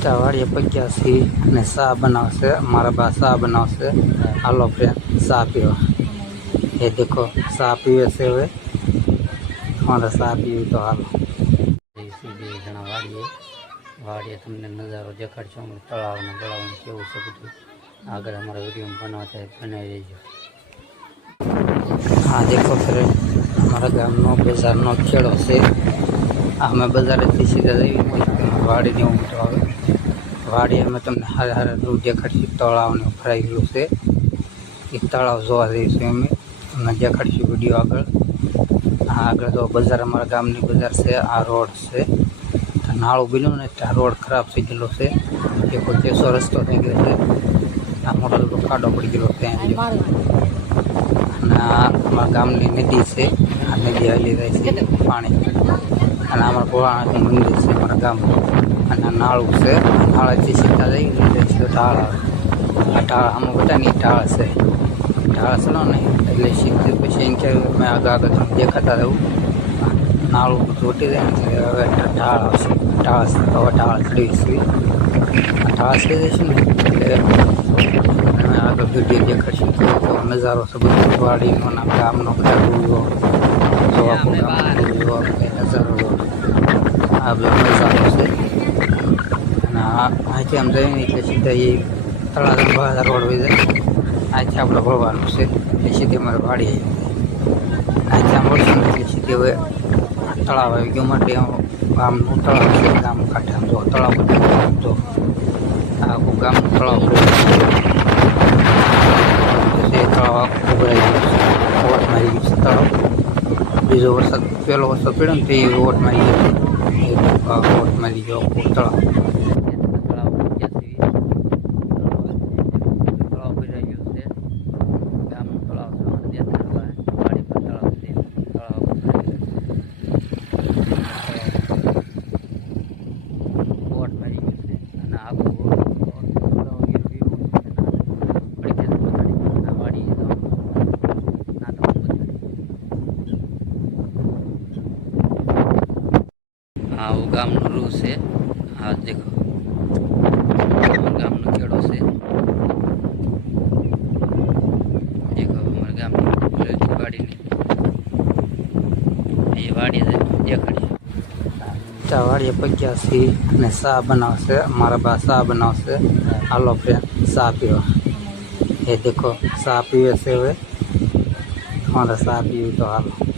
चावड़िया पक्यासी ने सा बनावसे मारा बा सा बनावसे। हालो फ्रेंड सा पीवा। ये देखो सा पीवे से हुए हमारा सा पीवी तो हालो सीधी घना वाड़िए तमने नजारो देखाड़शो तलाव ने बलाव ने केवुं छे बधुं आगळ अमारा विडियो में बनावता है बनावी देजो। हाँ देखो फ्रेंड हमारा गामनो बजारनो खेड़ो छे। અમે બજારેથી સીધા જઈએ વાડીને એવું તો આવે વાડી અમે તમને હારે હારે દૂર દેખાડીશું તળાવને ભરાયેલું છે એ તળાવ જોવા જઈશું અમે તમને દેખાડીશું વિડીયો આગળ। આ આગળ તો બજાર અમારા ગામની બજાર છે આ રોડ છે નાળું બન્યું ને ત્યાં રોડ ખરાબ થઈ ગયેલો છે એ કોઈ કેસો રસ્તો થઈ ગયો છે આ મોટો ખાડો પડી ગયેલો છે અને આ અમારા ગામની નદી છે આ નદી હાલી રહી છે પાણી અને અમારા ભોળાનાથનું મંદિર છે અમારા ગામમાં અને નાળું છે નાળાથી સીધા જઈ છે ઢાળ આવે આ ઢાળ આમાં બધાની ઢાળ છે ઢાળ ચડો ને એટલે સીધું પછી એમ કે મેં આગળ આગળ દેખાતા રહું નાળું ચોટી જાય ને એટલે હવે ઢાળ આવશે ઢાળ હવે ઢાળ ચડવી છે ઢાળ ચડી જઈશું ને એટલે અમે આગળ વિડીયો દેખાડશું તો નજારો છે બધો વાડીનો ના ગામનો બધા જોવા નજારો આ બધો નજારો છે અને અહીંથી આમ જઈને એટલે સીધા એ તળાવ બહાર રોડ વહી જાય અહીંથી આપણે વળવાનું છે એટલે સીધી અમારે વાડી અહીંથી આમ વળશું ને એટલે સીધી હવે તળાવ આવી ગયું માટે ગામનું તળાવ છે ગામ કાંઠે આમ જો તળાવ આમ જો આખું ગામનું તળાવ તળાવ ઉભરાઈ ગયું છે ઓટ મારી ગયું છે તળાવ બીજો વરસાદ પહેલો વરસાદ પડ્યો ને તે ઓટ મારી ગયો ઓટ મારી ગયો તળાવ हाँ वो गामनो रू से हाँ देखो गामनो खेड़ो से देखो हमारे गाम वाड़ी ये वाड़ी से देखाड़ी चावड़िया पक्यासी ने सा बनावसे मारा बा सा बनावसे। हालो फ्रेंड सा पीवा। ये देखो सा पीवे से हुए हमारा सा पीवी तो हालो।